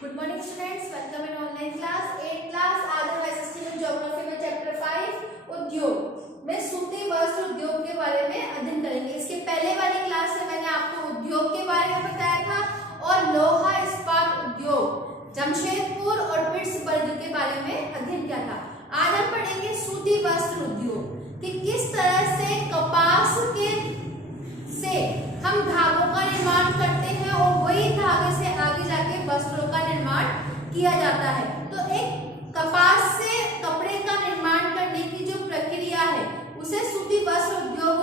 Good morning students, welcome in online class 8 class. आज हम SST में ज्योग्राफी में चैप्टर 5 उद्योग में सूती वस्त्र उद्योग के बारे में अध्ययन करेंगे। इसके पहले वाली क्लास में मैंने आपको उद्योग के बारे में बताया था और लोहा इस्पात उद्योग जमशेदपुर और पिट्सबर्ग के बारे में अध्ययन किया था। आज हम पढ़ेंगे सूती वस्त्र उद्योग कि किस तरह से कपास के से हम धागों का निर्माण करते हैं और वही धागे से आगे जाके वस्त्रों का निर्माण किया जाता है। तो एक कपास से कपड़े का निर्माण करने की जो प्रक्रिया है उसे सूती वस्त्र उद्योग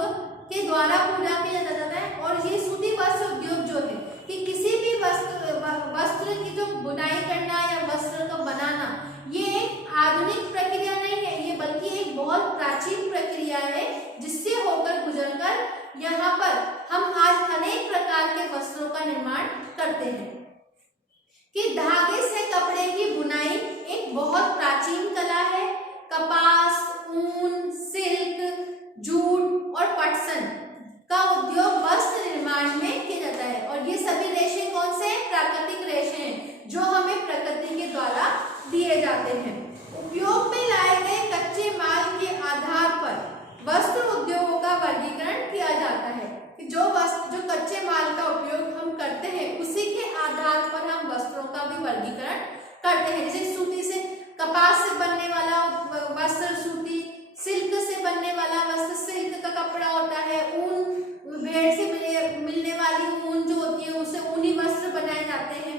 के द्वारा पूरा किया जाता है। और ये सूती वस्त्र उद्योग जो है कि किसी भी वस्त्र की जो बुनाई करना या वस्त्र का बनाना, ये एक आधुनिक प्रक्रिया नहीं है, ये बल्कि एक बहुत प्राचीन प्रक्रिया है जिससे होकर गुजरकर यहाँ पर हम आज अनेक प्रकार के वस्त्रों का निर्माण करते हैं। कि धागे से कपड़े की बुनाई एक बहुत प्राचीन कला है। कपास, ऊन, सिल्क, जूट और पटसन का उद्योग वस्त्र निर्माण में किया जाता है। और ये सभी रेशे कौन से हैं? प्राकृतिक रेशे हैं जो हमें प्रकृति के द्वारा दिए जाते हैं। उपयोग में लाए गए कच्चे माल के आधार पर वस्त्र उद्योगों का वर्गीकरण किया जाता है। कि जो कच्चे माल का उपयोग हम करते हैं उसी के आधार पर हम वस्त्रों का भी वर्गीकरण करते हैं। जैसे सूती से, कपास से बनने वाला वस्त्र सूती, सिल्क से बनने वाला वस्त्र सिल्क का कपड़ा होता है, ऊन, भेड़ से मिलने वाली ऊन जो होती है उससे ऊनी वस्त्र बनाए जाते हैं।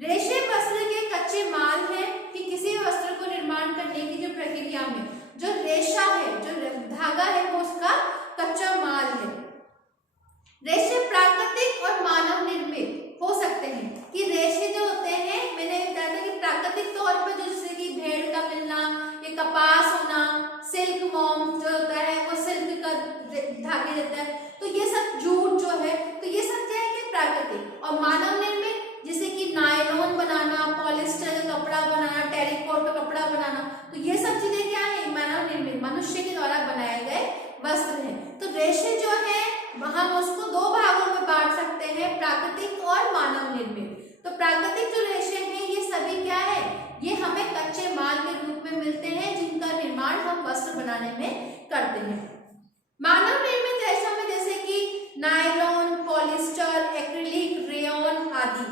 रेशे वस्त्र के कच्चे माल हैं कि किसी वस्त्र को निर्माण करने की जो प्रक्रिया में जो रेशा है, जो धागा है, वो उसका कच्चा माल है। रेशे प्राकृतिक और मानव निर्मित हो सकते हैं। कि रेशे जो होते हैं, मैंने बताया था कि प्राकृतिक तौर पर जो जैसे कि भेड़ का मिलना, ये कपास होना, सिल्क वॉर्म जो होता है वो सिल्क का धागे देता है, तो ये सब जूट जो है, तो ये सब क्या है कि प्राकृतिक। और मानव निर्मित जैसे कि नायलॉन बनाना, पॉलिस्टर का कपड़ा बनाना, टेरिकॉट का कपड़ा बनाना, तो ये सब चीजें क्या है? मानव निर्मित, मनुष्य के द्वारा बनाए गए वस्त्र हैं। तो रेशे जो है हम उसको दो भागों में बांट सकते हैं, प्राकृतिक और मानव निर्मित। तो प्राकृतिक जो रेशे हैं ये सभी क्या है? ये हमें कच्चे माल के रूप में मिलते हैं जिनका निर्माण हम वस्त्र बनाने में करते हैं। मानव निर्मित रेशों में जैसे कि नायलॉन, पॉलिस्टर, एक्रिलिक, रेयॉन आदि।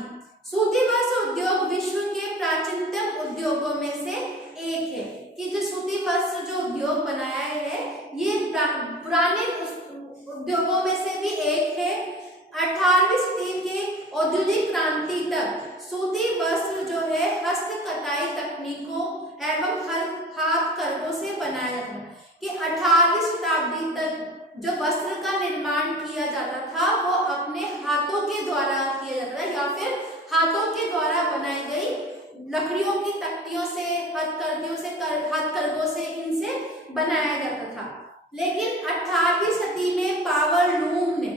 सूती वस्त्र उद्योग विश्व के प्राचीनतम उद्योगों में से एक है। कि जो सूती वस्त्र जो उद्योग बनाया है ये पुराने उद्योगों में से भी एक है। 18वीं सदी के औद्योगिक क्रांति तक सूती वस्त्र जो है हस्त कताई तकनीकों एवं हाथ करघों से बनाया जाता है। कि 18वीं शताब्दी तक जो वस्त्र का निर्माण किया जाता था वो अपने हाथों के द्वारा किया जाता था या फिर हाथों के द्वारा बनाई गई लकड़ियों की तख्तियों से, हथकरघों से इनसे बनाया जाता था। लेकिन 18वीं सदी में पावर लूम ने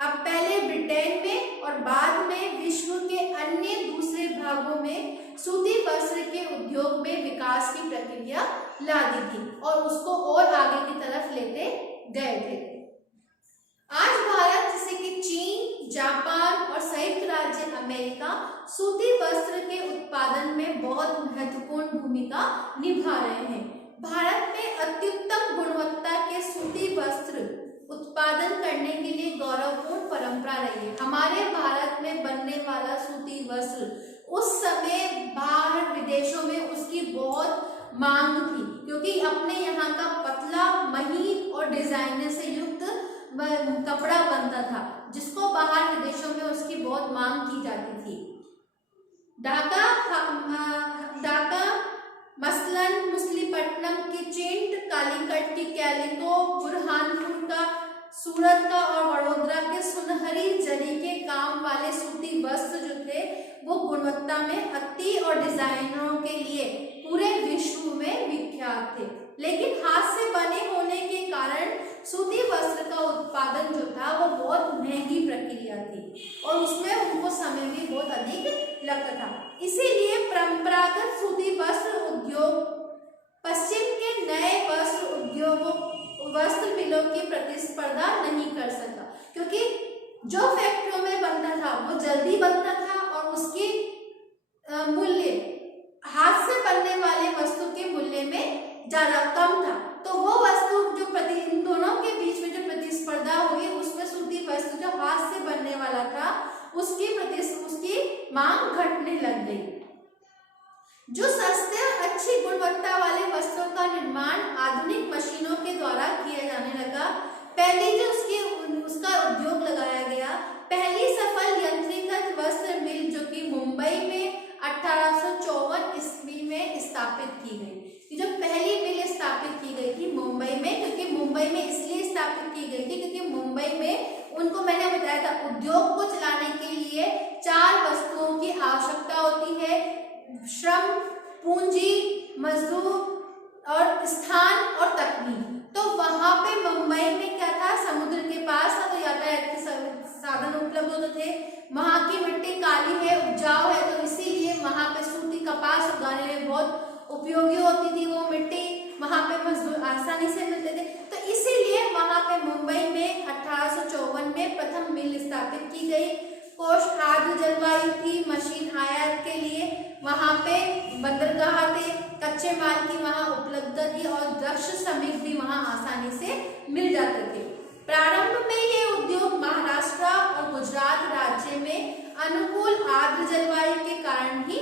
अब पहले ब्रिटेन में और बाद में विश्व के अन्य दूसरे भागों में सूती वस्त्र के उद्योग में विकास की प्रक्रिया ला दी थी और उसको और आगे की तरफ लेते गए थे। आज भारत जैसे कि चीन, जापान और संयुक्त राज्य अमेरिका सूती वस्त्र के उत्पादन में बहुत महत्वपूर्ण भूमिका निभा रहे हैं। भारत में अत्युत्तम गुणवत्ता के सूती वस्त्र उत्पादन करने के लिए गौरवपूर्ण परंपरा रही है। हमारे भारत में बनने वाला सूती वस्त्र उस समय बाहर विदेशों में उसकी बहुत मांग थी, क्योंकि अपने यहाँ का पतला, महीन और डिजाइनर से युक्त कपड़ा बनता था जिसको बाहर विदेशों में उसकी बहुत मांग की जाती थी। ढाका, मसलन मछलीपट्टनम की चिंट, कालीकट की कैलिको, बुरहानपुर का, सूरत का और वडोदरा के सुनहरी जरी के काम वाले सूती वस्त्र जो थे वो गुणवत्ता में अति और डिजाइनरों के लिए पूरे विश्व में विख्यात थे। लेकिन हाथ से बने होने के कारण सूती वस्त्र का उत्पादन जो था वो बहुत महंगी प्रक्रिया थी और उसमें उनको समय भी बहुत अधिक लगता था। इसीलिए परंपरागत सूती वस्त्र उद्योग पश्चिम के नए वस्त्र मिलों की प्रतिस्पर्धा नहीं कर सका, क्योंकि जो फैक्ट्रियों में बनता था वो जल्दी बनता था और उसकी मांग घटने लग गई। जो सस्ते और अच्छी गुणवत्ता वाले वस्त्रों का निर्माण आधुनिक मशीनों के द्वारा किया जाने लगा। पहली जो उसका उद्योग लगाया गया, पहली सफल यंत्रीकृत वस्त्र मिल जो कि मुंबई में 1854 ईस्वी में स्थापित की गई। जो पहली मिल स्थापित की गई थी मुंबई में, क्योंकि मुंबई में इसलिए स्थापित की गई थी क्योंकि मुंबई में उनको मैंने बताया था उद्योग को चलाने के लिए 4 वस्तुओं की आवश्यकता होती है, श्रम, पूंजी, मजदूर और स्थान और तकनीक। तो वहां पे मुंबई में क्या था, समुद्र के पास था तो यातायात के साधन उपलब्ध होते थे, वहां की मिट्टी काली है, उपजाऊ है, तो इसीलिए वहां पे सूती कपास उगाने में बहुत उपयोगी होती थी वो मिट्टी, वहां पे मजदूर आसानी से मिलते थे। तो इसीलिए वहां पे मुंबई में 1854 में प्रथम मिल स्थापित की गई। कोष्ठ आर्द्र जलवायु थी, मशीन आयात के लिए वहां पे बंदरगाह थे, कच्चे माल की वहां उपलब्धता थी और दक्ष श्रमिक भी वहां आसानी से मिल जाते थे। प्रारंभ में ये उद्योग महाराष्ट्र और गुजरात राज्य में अनुकूल आर्द्र जलवायु के कारण ही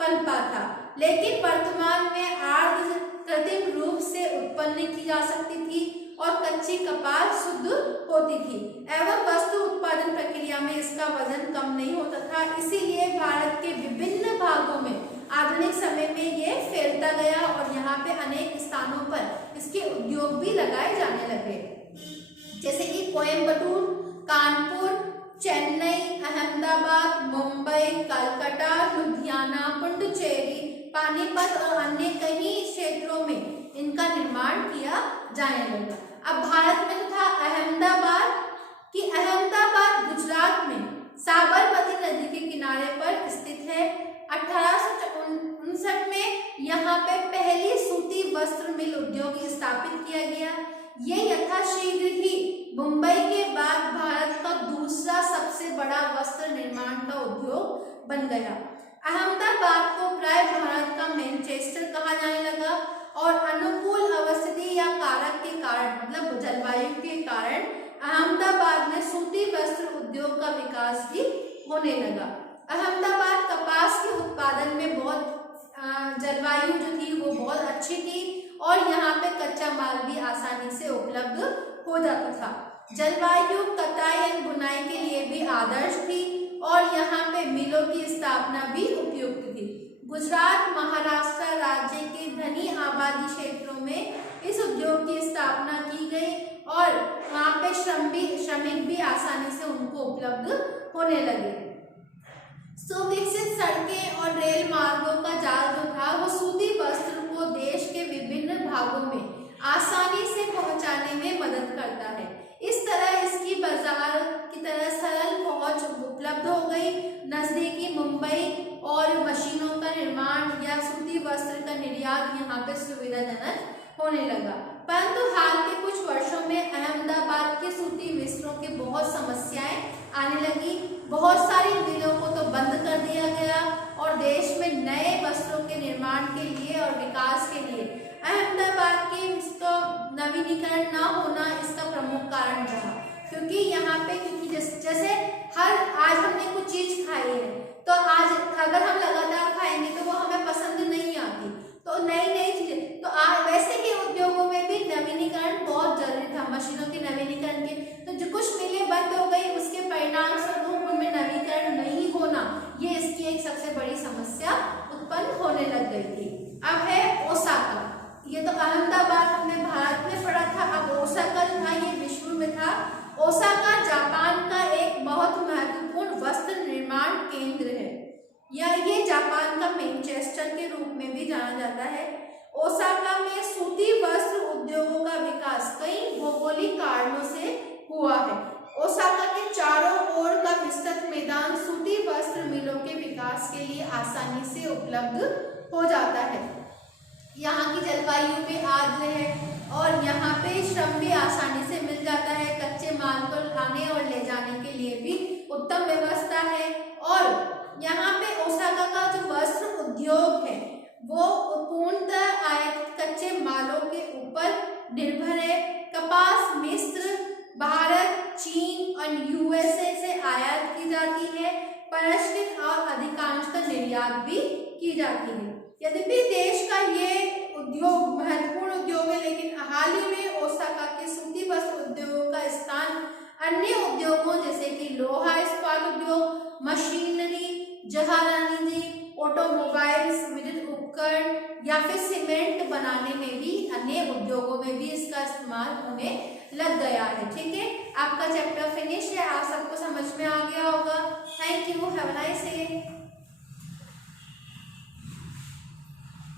पनपा था, लेकिन वर्तमान में आर्द्र कृत्रिम रूप से उत्पन्न की जा सकती थी और कच्ची कपास शुद्ध होती थी एवं वस्तु उत्पादन प्रक्रिया में इसका वजन कम नहीं होता था। इसीलिए भारत के विभिन्न भागों में आधुनिक समय में ये फैलता गया और यहाँ पे अनेक स्थानों पर इसके उद्योग भी लगाए जाने लगे, जैसे कि कोयम्बटूर, कानपुर, चेन्नई, अहमदाबाद, मुंबई, कलकत्ता, लुधियाना, पुडुचेरी, पानीपत और अन्य कई क्षेत्रों में इनका निर्माण किया जाने लगा। अब भारत में तो था अहमदाबाद, कि अहमदाबाद गुजरात में साबरमती नदी के किनारे पर स्थित है। 1859 में यहाँ पे पहली सूती वस्त्र मिल उद्योग स्थापित किया गया। ये यथाशीघ्र ही मुंबई के बाद भारत का दूसरा सबसे बड़ा वस्त्र निर्माण का उद्योग बन गया। अहमदाबाद को प्राय भारत का मैनचेस्टर कहा जाने लगा और अनुकूल अवस्थिति या कारक के कारण, मतलब जलवायु के कारण अहमदाबाद में सूती वस्त्र उद्योग का विकास भी होने लगा। अहमदाबाद कपास के उत्पादन में बहुत जलवायु जो थी वो बहुत अच्छी थी और यहाँ पे कच्चा माल भी आसानी से उपलब्ध हो जाता था। जलवायु कताई एवं बुनाई के लिए भी आदर्श थी और यहाँ पे मिलों की स्थापना भी उपयुक्त थी। गुजरात, महाराष्ट्र राज्य के धनी आबादी क्षेत्रों में इस उद्योग की स्थापना की गई और वहाँ पे श्रमिक भी आसानी से उनको उपलब्ध होने लगे। सुविकसित सड़कें और रेल मार्गों का जाल जो था वो सूती वस्त्र को देश के विभिन्न भागों में आसानी से पहुंचाने में मदद करता है। इस तरह इसकी बाजार की तरह सरल पहुंच उपलब्ध हो गई। नजदीकी मुंबई और मशीनों का निर्माण या सूती वस्त्र का निर्यात यहाँ पे सुविधाजनक होने लगा। परंतु हाल के कुछ वर्षों में अहमदाबाद के सूती वस्त्रों की बहुत समस्याएं आने लगी। बहुत सारी मिलों को तो बंद कर दिया गया और देश में नए वस्त्रों के निर्माण के लिए और विकास के लिए अहमदाबाद के इसका नवीनीकरण न होना इसका प्रमुख कारण रहा। क्योंकि यहाँ पे जैसे आज हमने कुछ चीज खाई है तो आज अगर हम लगातार खाएंगे तो वो हमें पसंद नहीं आती, तो नई चीजें, तो वैसे ही उद्योगों में भी नवीनीकरण बहुत जरूरी था, मशीनों के नवीनीकरण के। तो जो कुछ मिलें बंद हो गई उसके परिणाम स्वरूप उनमें नवीनीकरण नहीं होना, ये इसकी एक सबसे बड़ी समस्या उत्पन्न होने लग गई थी। अब है ओसाका। ये तो अहमदाबाद हमने भारत में पढ़ा था, अब ओसाका जो था ये विश्व में था। ओसाका जापान का एक बहुत महत्वपूर्ण वस्त्र निर्माण केंद्र है या ये जापान का मैनचेस्टर के रूप में भी जाना जाता है। ओसाका में सूती वस्त्र उद्योगों का विकास कई भौगोलिक कारणों से हुआ है। ओसाका के चारों ओर का विस्तृत मैदान सूती वस्त्र मिलों के विकास के लिए आसानी से उपलब्ध हो जाता है। यहाँ की जलवायु भी आर्द्र है और यहाँ पे श्रम भी आसानी से मिल जाता है। कच्चे माल को लाने और ले जाने के लिए भी उत्तम व्यवस्था है और यहाँ पे ओसाका का जो वस्त्र उद्योग है वो पूर्णतः आयातित कच्चे मालों के ऊपर निर्भर है। कपास मिस्र, भारत, चीन और यूएसए से आयात की जाती है। परिष्कृत और अधिकांशतः निर्यात भी की जाती है। यद्यपि देश का ये उद्योग महत्वपूर्ण उद्योग है, लेकिन हाल ही में ओसाका के सूती वस्त्र उद्योग का स्थान अन्य उद्योगों जैसे कि लोहा इस्पात उद्योग, मशीनरी, जहाजरानी जी, ऑटोमोबाइल्स, विद्युत उपकरण या फिर सीमेंट बनाने में भी, अन्य उद्योगों में भी इसका इस्तेमाल होने लग गया है। ठीक है, आपका चैप्टर फिनिश है, आप सबको समझ में आ गया होगा। Thank you, have a nice day.